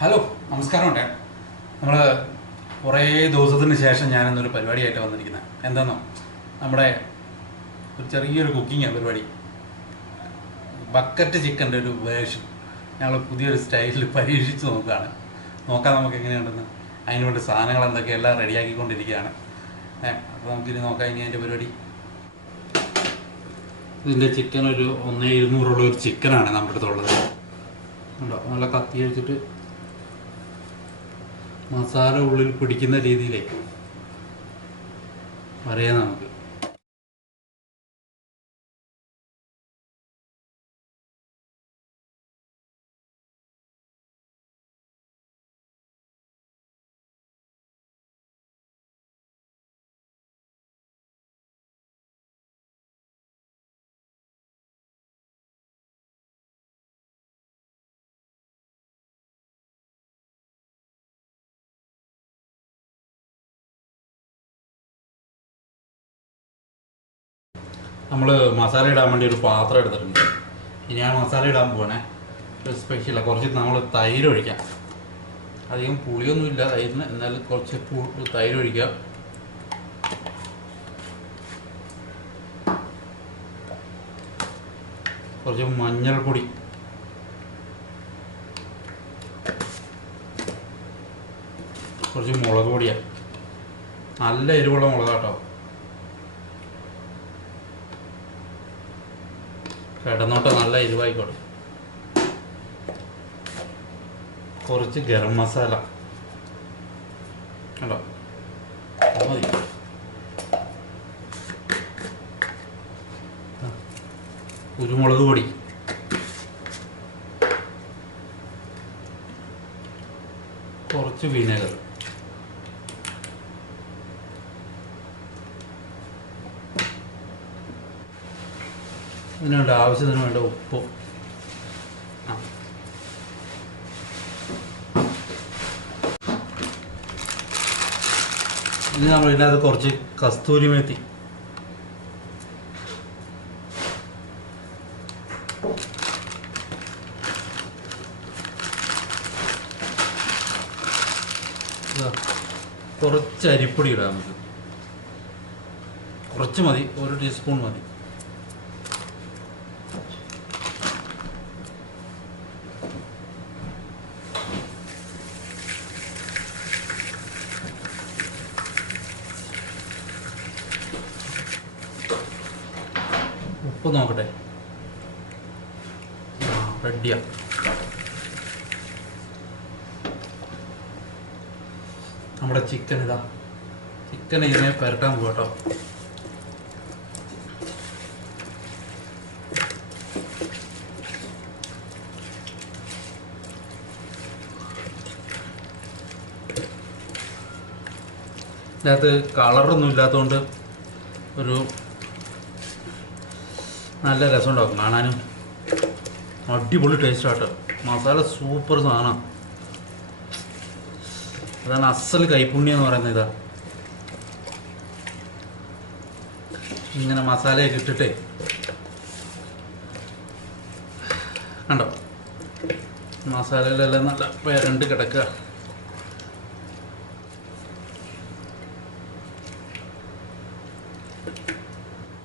Hello നമസ്കാരം ഉണ്ട്. നമ്മൾ കുറേ ദിവസത്തിന് ശേഷം ഞാനിന്നൊരു പരിപാടിയായിട്ട് വന്നിരിക്കുന്നത് എന്താണെന്നോ, നമ്മുടെ ഒരു ചെറിയൊരു കുക്കിംഗ് പരിപാടി. ബക്കറ്റ് ചിക്കൻ്റെ ഒരു വേർഷൻ ഞങ്ങൾ പുതിയൊരു സ്റ്റൈലിൽ പരീക്ഷിച്ച് നോക്കുകയാണ്. നോക്കാം നമുക്ക് എങ്ങനെയുണ്ടെന്ന്. അതിന് വേണ്ടി സാധനങ്ങൾ എന്തൊക്കെയെല്ലാം റെഡിയാക്കിക്കൊണ്ടിരിക്കുകയാണ്. അപ്പോൾ നമുക്കിനി നോക്കാം ഇനി അതിൻ്റെ പരിപാടി. ഇതിൻ്റെ ചിക്കൻ ഒരു 1,200 ഒരു ചിക്കനാണ് നമ്മുടെ അടുത്തുള്ളത്. ഉണ്ടോ, നല്ല കത്തി വെച്ചിട്ട് മസാല ഉള്ളിൽ പിടിക്കുന്ന രീതിയിലേക്ക് പറയാം നമുക്ക്. നമ്മൾ മസാല ഇടാൻ വേണ്ടി ഒരു പാത്രം എടുത്തിട്ടുണ്ട്. ഇനി ആ മസാല ഇടാൻ പോകണേ. ഒരു സ്പെഷ്യലാണ്, കുറച്ച് നമ്മൾ തൈര് ഒഴിക്കാം. അധികം പുളിയൊന്നുമില്ല തൈരിന്, എന്നാലും കുറച്ച് തൈര് ഒഴിക്കുക. കുറച്ച് മഞ്ഞൾപ്പൊടി, കുറച്ച് മുളക് പൊടിയാണ്. നല്ല എരിവുള്ള മുളകാട്ടോ, കിടന്നോട്ടെ, നല്ല എരിവായിക്കോട്ടെ. കുറച്ച് ഗരം മസാല കണ്ടോ, മതി. കുരുമുളക് പൊടി, കുറച്ച് വിനെഗർ, ഇതിനുവേണ്ട ആവശ്യത്തിന് വേണ്ട ഉപ്പ്. ഇനി നമ്മൾ ഇതിനകത്ത് കുറച്ച് കസ്തൂരി മേത്തി, കുറച്ച് അരിപ്പൊടി ഇടാം നമുക്ക്. കുറച്ച് മതി, 1 ടീസ്പൂൺ മതി. ഉപ്പ് നോക്കട്ടെ, റെഡിയാ. നമ്മുടെ ചിക്കൻ ഇതാ, ചിക്കൻ ഇതിനെ പുരട്ടാൻ പോകട്ടോ. ഇതിനകത്ത് കളറൊന്നും ഇല്ലാത്തതുകൊണ്ട് ഒരു നല്ല രസം ഉണ്ടാവും കാണാനും. അടിപൊളി ടേസ്റ്റ് ആട്ടോ, മസാല സൂപ്പർ സാധനം. അതാണ് അസൽ കൈപ്പുണ്യം എന്ന് പറയുന്നത്. ഇതാ ഇങ്ങനെ മസാലയൊക്കെ ഇട്ടിട്ടേ കണ്ടോ, മസാലയിലെല്ലാം നല്ല പേരണ്ട് കിടക്കുക.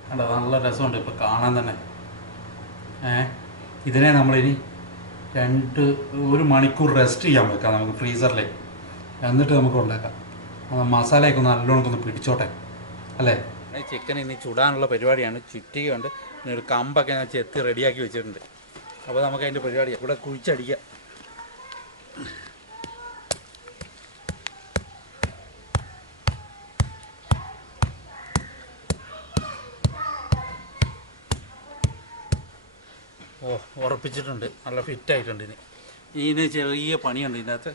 കണ്ടോ, നല്ല രസമുണ്ട് ഇപ്പം കാണാൻ തന്നെ. ഇതിനെ നമ്മളിനി 1 മണിക്കൂർ റെസ്റ്റ് ചെയ്യാൻ വെക്കാം നമുക്ക് ഫ്രീസറിൽ. എന്നിട്ട് നമുക്ക് ഉണ്ടാക്കാം. മസാലയൊക്കെ ഒന്ന് നല്ലോണം പിടിച്ചോട്ടെ അല്ലേ. ചിക്കൻ ഇനി ചുടാനുള്ള പരിപാടിയാണ്. ചുറ്റിയുണ്ട്, പിന്നെ ഒരു കമ്പൊക്കെ ഞാൻ ചെത്തി റെഡിയാക്കി വെച്ചിട്ടുണ്ട്. അപ്പോൾ നമുക്ക് അതിൻ്റെ പരിപാടിയാണ്. ഇവിടെ കുഴിച്ചടിക്കുക. ഉറപ്പിച്ചിട്ടുണ്ട്, നല്ല ഫിറ്റായിട്ടുണ്ട്. ഇതിന് ചെറിയ പണിയുണ്ട് ഇതിനകത്ത്.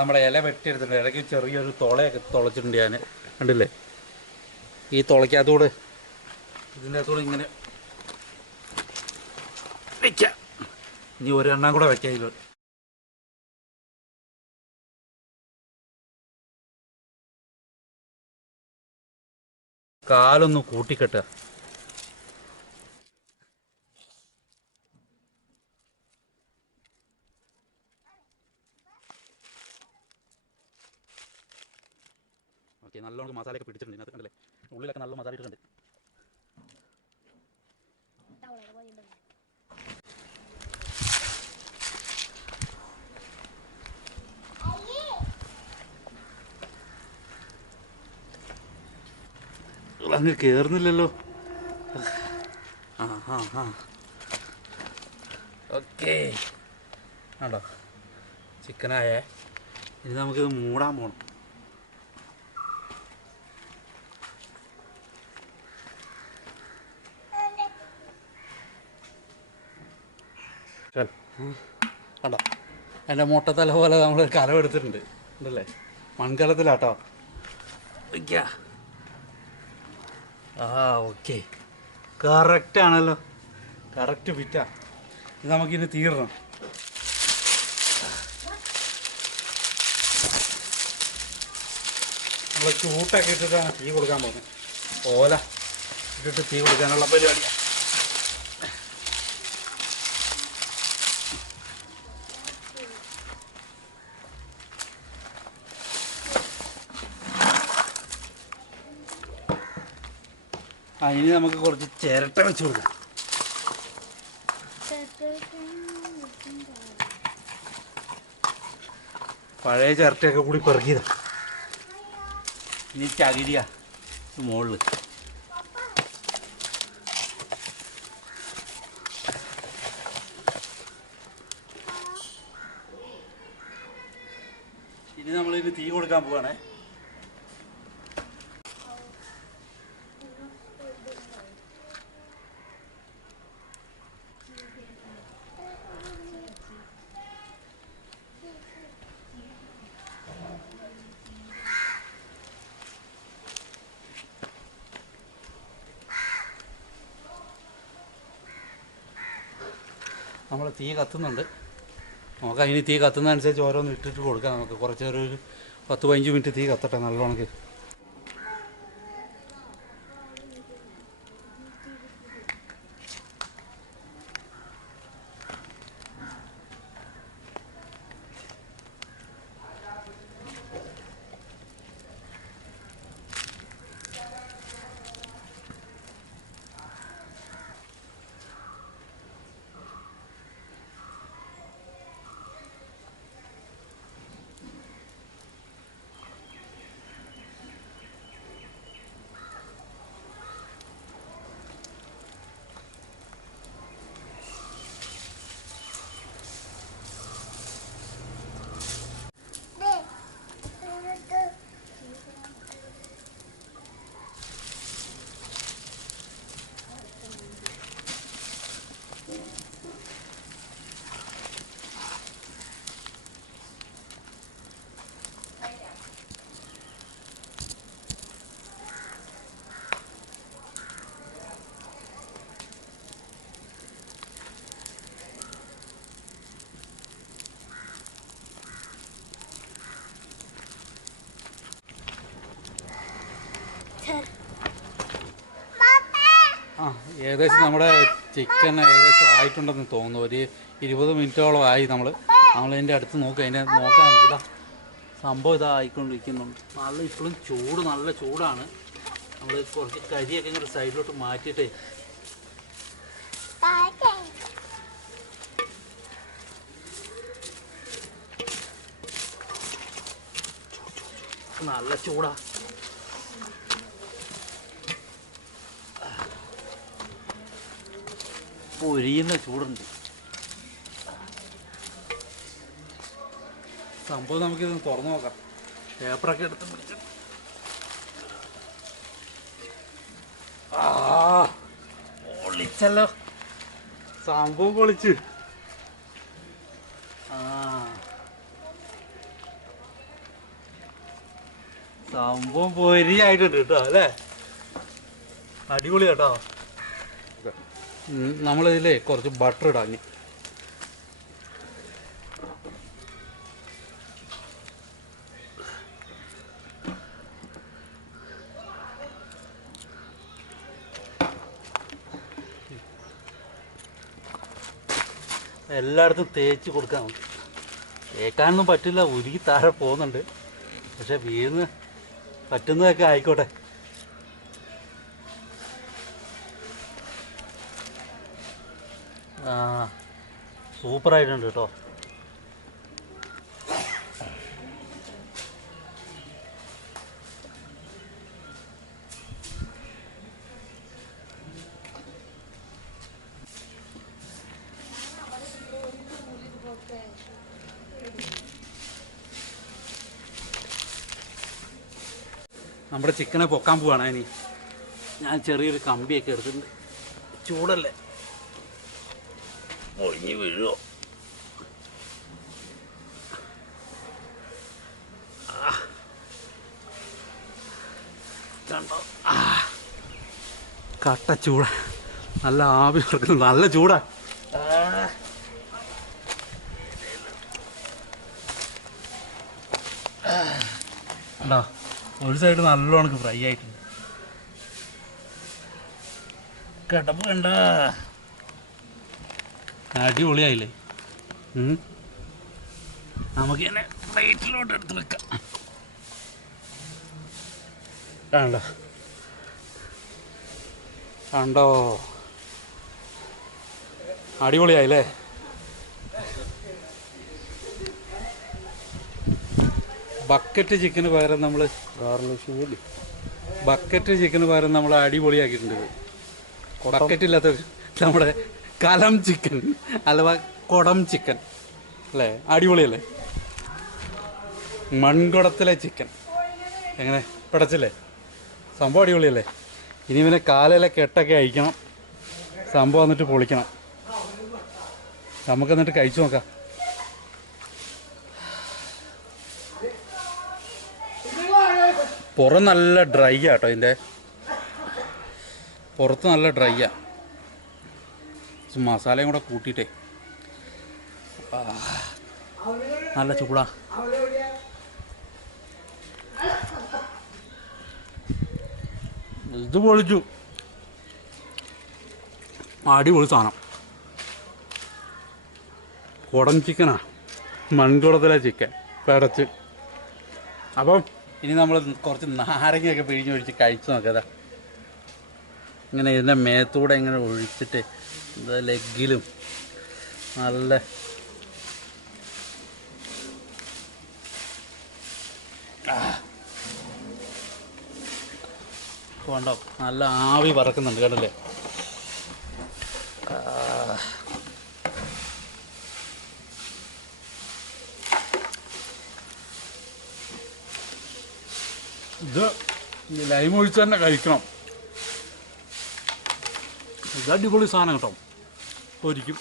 നമ്മുടെ ഇല വെട്ടിയെടുത്തിട്ടുണ്ട്. ഇടയ്ക്ക് ചെറിയൊരു തുളയൊക്കെ തുളച്ചിട്ടുണ്ട് ഞാൻ, കണ്ടില്ലേ. ഈ തുളയ്ക്കകത്തൂടെ ഇതിൻ്റെ അകത്തൂടെ ഇങ്ങനെ വയ്ക്കാം. ഇനി ഒരെണ്ണം കൂടെ വയ്ക്കാം. ഇതിൽ കാലൊന്ന് കൂട്ടിക്കെട്ടുക. ഓക്കെ, നല്ലോണം മസാലയൊക്കെ പിടിച്ചിട്ടുണ്ട് ഇതിനകത്ത്, കണ്ടില്ലേ? ഉള്ളിലൊക്കെ നല്ല മസാല ഇട്ടിട്ടുണ്ട്. അങ്ങ് കയറുന്നില്ലല്ലോ. ഓക്കെ, ആണോ ചിക്കനായേ. ഇനി നമുക്കിത് മൂടാൻ പോകണം. കണ്ടോ, എൻ്റെ മുട്ടത്തല പോലെ നമ്മൾ കലമെടുത്തിട്ടുണ്ട്, ഉണ്ടല്ലേ? മൺകലത്തിലാട്ടോ. ഓക്കെ, കറക്റ്റ് ആണല്ലോ, കറക്റ്റ് ഫിറ്റാ. ഇത് നമുക്കിനി തീരണം. നമ്മൾ ചൂട്ടൊക്കെ ഇട്ടിട്ടാണ് തീ കൊടുക്കാൻ പോകുന്നത്. ഓല ഇട്ടിട്ട് തീ കൊടുക്കാനുള്ള പരിപാടിയാണ്. ഇനി നമുക്ക് കുറച്ച് ചിരട്ട വെച്ച് കൊടുക്കാം. പഴയ ചിരട്ടയൊക്കെ കൂടി പെറുക്കിയതാ. ഇനി ചകിരിയാ മുകളിൽ. ഇനി നമ്മളിത് തീ കൊടുക്കാൻ പോവാണേ. നമ്മൾ തീ കത്തുന്നുണ്ട്. നമുക്ക് അതിന് തീ കത്തുന്നതനുസരിച്ച് ഓരോന്ന് ഇട്ടിട്ട് കൊടുക്കാം. നമുക്ക് കുറച്ചൊരു 10-15 മിനിറ്റ് തീ കത്തട്ടെ നല്ലോണം. ഏകദേശം നമ്മുടെ ചിക്കൻ ഏകദേശം ആയിട്ടുണ്ടെന്ന് തോന്നുന്നു. ഒരു 20 മിനിറ്റോളം ആയി. നമ്മളതിൻ്റെ അടുത്ത് നോക്കുക. അതിൻ്റെ നോക്കാൻ ഇതാ സംഭവം ഇതാ ആയിക്കൊണ്ടിരിക്കുന്നുണ്ട്. ഇപ്പോഴും നല്ല ചൂടാണ്. നമ്മൾ കുറച്ച് കരിയൊക്കെ ഇങ്ങോട്ട് സൈഡിലോട്ട് മാറ്റിയിട്ടേ നല്ല ചൂടാ. പൊരിയുന്ന ചൂടുണ്ട്. സംഭവം നമുക്കിത് തുറന്നു നോക്കാം. പേപ്പറൊക്കെ എടുത്ത് പിടിച്ച് പൊളിച്ചല്ലോ. സംഭവം പൊളിച്ച്. സംഭവം പൊരിയായിട്ടുണ്ട് കേട്ടോ, അല്ലേ? അടിപൊളി കേട്ടോ. നമ്മളിതിലേ കുറച്ച് ബട്ടർ ഇടാം. എല്ലായിടത്തും തേച്ച് കൊടുക്കാൻ തേക്കാനൊന്നും പറ്റില്ല, ഉരുകി താഴെ പോകുന്നുണ്ട്. പക്ഷെ വീഴുന്ന പറ്റുന്നതൊക്കെ ആയിക്കോട്ടെ. സൂപ്പറായിട്ടുണ്ട് കേട്ടോ. നമ്മുടെ ചിക്കനെ പൊക്കാൻ പോവാണ്. ഇനി ഞാൻ ചെറിയൊരു കമ്പിയൊക്കെ എടുത്തിട്ടുണ്ട്. ചൂടല്ലേ, ഒഴിഞ്ഞ് വീഴുമോ? കണ്ടോ, കട്ട ചൂടാ, നല്ല ആവി പറക്കുന്നു, നല്ല ചൂടാ. കണ്ടോ, ഒരു സൈഡ് നല്ലോണം ഫ്രൈ ആയിട്ടുണ്ട്. കിടപ്പ് കണ്ട, അടിപൊളിയായില്ലേ? നമുക്ക് തന്നെ പ്ലേറ്റിലോട്ട് എടുത്ത് വെക്കാം. കണ്ടോ കണ്ടോ, അടിപൊളിയായില്ലേ? ബക്കറ്റ് ചിക്കന് പകരം നമ്മൾ അടിപൊളിയാക്കിയിട്ടുണ്ട്. ബക്കറ്റ് ഇല്ലാത്ത നമ്മുടെ കലം ചിക്കൻ അഥവാ കുടം ചിക്കൻ അല്ലേ? അടിപൊളിയല്ലേ? മൺകുടത്തിലെ ചിക്കൻ എങ്ങനെ പിടച്ചില്ലേ? സംഭവം അടിപൊളിയല്ലേ? ഇനി ഇവനെ കാലിലെ കെട്ടൊക്കെ അയക്കണം, സംഭവം എന്നിട്ട് പൊളിക്കണം. നമുക്കെന്നിട്ട് കഴിച്ചു നോക്കാം. പുറം നല്ല ഡ്രൈ ആട്ടോ, ഇതിൻ്റെ പുറത്ത് നല്ല ഡ്രൈയാ. മസാലയും കൂടെ കൂട്ടിയിട്ടേ നല്ല ചൂടാ. ഇത് പൊളിച്ചു, അടിപൊളി സാധനം. കുടം ചിക്കനാ, മൺകുടത്തിലെ ചിക്കൻ പിടച്ച്. അപ്പം ഇനി നമ്മൾ കുറച്ച് നാരങ്ങയൊക്കെ പിഴിഞ്ഞൊഴിച്ച് കഴിച്ചു നോക്കാതെ. ഇങ്ങനെ ഇതിൻ്റെ മേത്തൂടെ ഇങ്ങനെ ഒഴിച്ചിട്ട് ഇത് ലെഗിലും നല്ല കൊണ്ടോ, നല്ല ആവി പറക്കുന്നുണ്ട് കേട്ടല്ലേ? ഇത് ലൈം ഒഴിച്ച് തന്നെ കഴിക്കണം. ഇത് അടിപൊളി സാധനം കേട്ടോ, ഒരിക്കും.